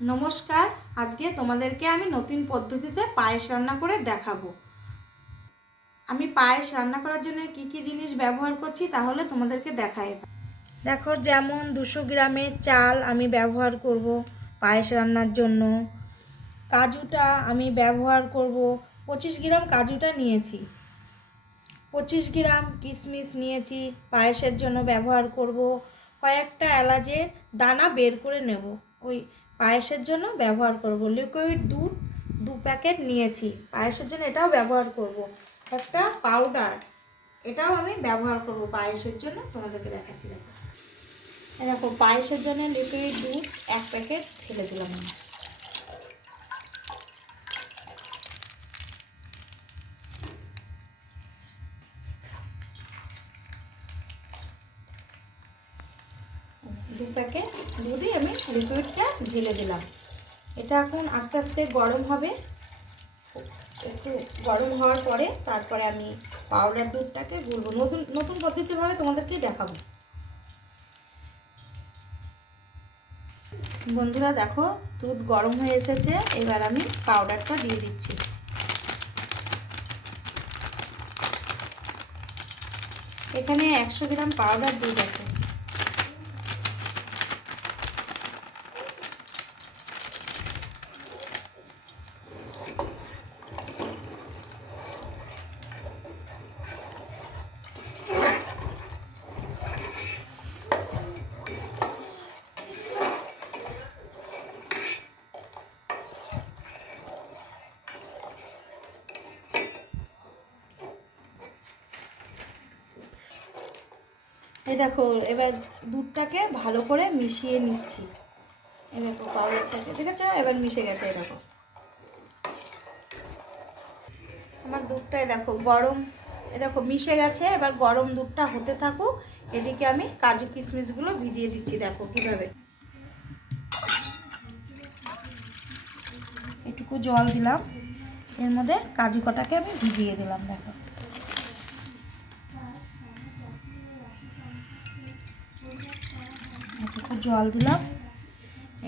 নমস্কার। আজকে তোমাদেরকে আমি নতুন পদ্ধতিতে পায়েস রান্না করে দেখাবো। আমি পায়েস রান্না করার জন্য কি কি জিনিস ব্যবহার করছি তাহলে তোমাদেরকে দেখাই। দেখো, যেমন 200 গ্রামের চাল আমি ব্যবহার করব পায়েস রান্নার জন্য। কাজুটা আমি ব্যবহার করব 25 গ্রাম কাজুটা নিয়েছি। 25 গ্রাম কিশমিশ নিয়েছি, পায়েসের জন্য ব্যবহার করব। কয়েকটা এলাচের দানা বের করে নেব, ওই পায়েসের জন্য ব্যবহার করব। লিকুইড দুধ 2 প্যাকেট নিয়েছি, পায়েসের জন্য এটাও ব্যবহার করব। একটা পাউডার, এটাও আমি ব্যবহার করব পায়েসের জন্য। তোমাদেরকে দেখাচ্ছি। দেখো, দেখো পায়েসের জন্য লিকুইড দুধ 1 প্যাকেট ফেলে দিলাম আমি। দু প্যাকেট দুধই আমি লিকুইডটা ঢেলে দিলাম। এটা এখন আস্তে আস্তে গরম হবে। একটু গরম হওয়ার পরে তারপরে আমি পাউডার দুধটাকে গুলবো। নতুন নতুন পদ্ধতিভাবে তোমাদেরকে দেখাবো। বন্ধুরা দেখো, দুধ গরম হয়ে এসেছে। এবার আমি পাউডারটা দিয়ে দিচ্ছি। এখানে 100 গ্রাম পাউডার দুধ আছে। এই দেখো, এবার দুধটাকে ভালো করে মিশিয়ে নিচ্ছি। এই দেখো পাউডারটাকে, ঠিক আছে, এবার মিশে গেছে। এই দেখো আমার দুধটাই দেখো গরম, এ দেখো মিশে গেছে। এবার গরম দুধটা হতে থাকুক, এদিকে আমি কাজু কিশমিশগুলো ভিজিয়ে দিচ্ছি। দেখো কিভাবে, একটু জল দিলাম, এর মধ্যে কাজু কটাকে আমি ভিজিয়ে দিলাম। দেখো একটু জল দিলাম,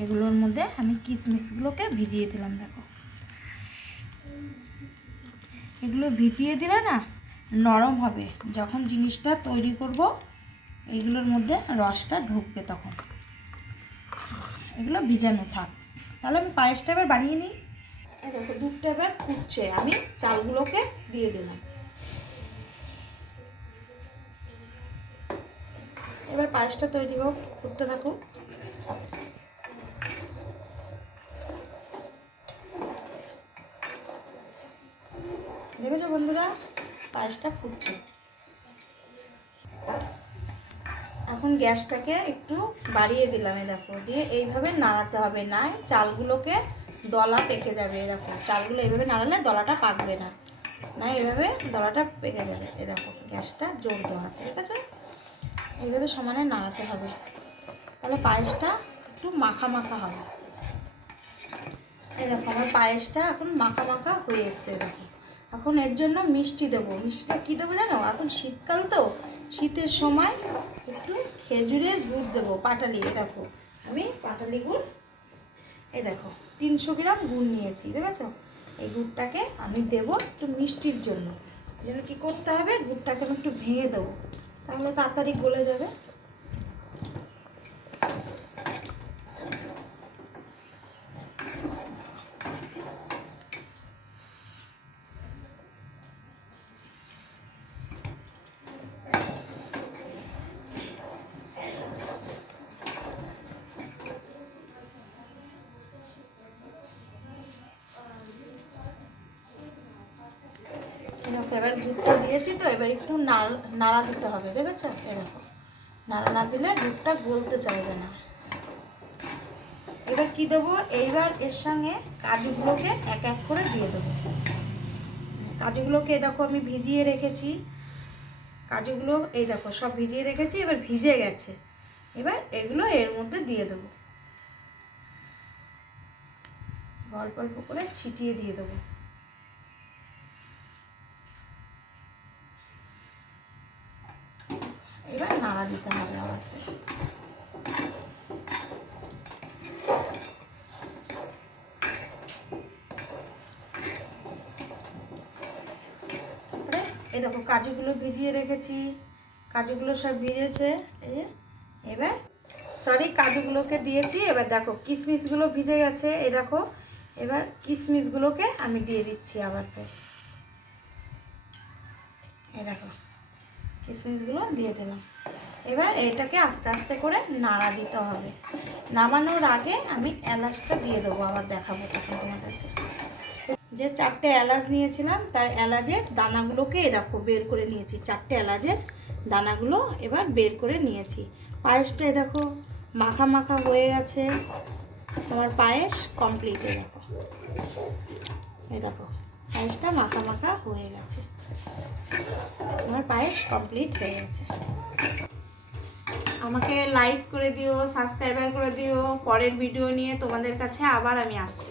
এগুলোর মধ্যে আমি কিশমিশগুলোকে ভিজিয়ে দিলাম। দেখো এগুলো ভিজিয়ে দিলে না নরম হবে, যখন জিনিসটা তৈরি করব এগুলোর মধ্যে রসটা ঢুকবে, তখন এগুলো ভিজানো থাক। তাহলে আমি পায়েসটা এবার বানিয়ে নিই। দেখো দুধটা এবার ফুটছে, আমি চালগুলোকে দিয়ে দিলাম। এবার পায়েসটা তৈরি হোক, ফুটতে থাকুক। দেখেছো বন্ধুরা, পায়েসটা ফুটছে। এখন গ্যাসটাকে একটু বাড়িয়ে দিলাম। এই দেখো, দিয়ে এইভাবে নাড়াতে হবে, না চালগুলোকে দলা পেকে যাবে। এরকম চালগুলো এইভাবে নাড়ালে দলাটা পাকবে না, না এইভাবে দলাটা পেকে যাবে। এই দেখো গ্যাসটা জোর দেওয়া আছে, ঠিক আছে। এইভাবে সমানে নাড়াতে হবে, তাহলে পায়েসটা একটু মাখা মাখা হবে। এই দেখো আমার পায়েসটা এখন মাখা মাখা হয়ে এসছে। দেখো এখন এর জন্য মিষ্টি দেবো। মিষ্টিটা কী দেবো জানো? এখন শীতকাল তো, শীতের সময় একটু খেজুরের গুড় দেবো, পাটালি। দেখো আমি পাটালি গুড়, এই দেখো 300 গ্রাম গুড় নিয়েছি, দেখেছো। এই গুড়টাকে আমি দেবো একটু মিষ্টির জন্য। এই জন্য কী করতে হবে, গুড়টাকে আমি একটু ভেঙে দেবো, তাহলে তাড়াতাড়ি গলে যাবে। এবার দুধটা দিয়েছি তো, এবার একটু নাড়া দিতে হবে, দেখেছো। এরকম নাড়া না দিলে দুধটা গলতে চাইবে না। এবার কি দেবো, এইবার এর সঙ্গে কাজুগুলোকে এক এক করে দিয়ে দেবো। কাজুগুলোকে দেখো আমি ভিজিয়ে রেখেছি, কাজুগুলো এই দেখো সব ভিজিয়ে রেখেছি, এবার ভিজে গেছে। এবার এগুলো এর মধ্যে দিয়ে দেবো, অল্প অল্প করে ছিটিয়ে দিয়ে দেবো। এবার নাড়া দিতে হবে আবার। এই দেখো কাজুগুলো ভিজিয়ে রেখেছি, কাজুগুলো সব ভিজেছে। এই যে এবার কাজুগুলোকে দিয়েছি। এবার দেখো কিশমিশগুলো ভিজে গেছে, এই দেখো। এবার কিশমিশগুলোকে আমি দিয়ে দিচ্ছি আবার তো, এই দেখো কিশমিশগুলো দিয়ে দিলাম। এবার এটাকে আস্তে আস্তে করে নাড়া দিতে হবে। নামানোর আগে আমি এলাচটা দিয়ে দেবো, আবার দেখাবো তখন তোমাদেরকে। যে 4টে এলাচ নিয়েছিলাম তার এলাচের দানাগুলোকে দেখো বের করে নিয়েছি। 4টে এলাচের দানাগুলো এবার বের করে নিয়েছি। পায়েসটা দেখো মাখা মাখা হয়ে গেছে, তোমার পায়েস কমপ্লিট। দেখো এই দেখো পায়েসটা মাখা মাখা হয়ে গেছে, আমার পায়েস কমপ্লিট হয়ে গেছে। আমাকে লাইক করে দিও, সাবস্ক্রাইবার করে দিও। পরের ভিডিও নিয়ে তোমাদের কাছে আবার আমি আসছি।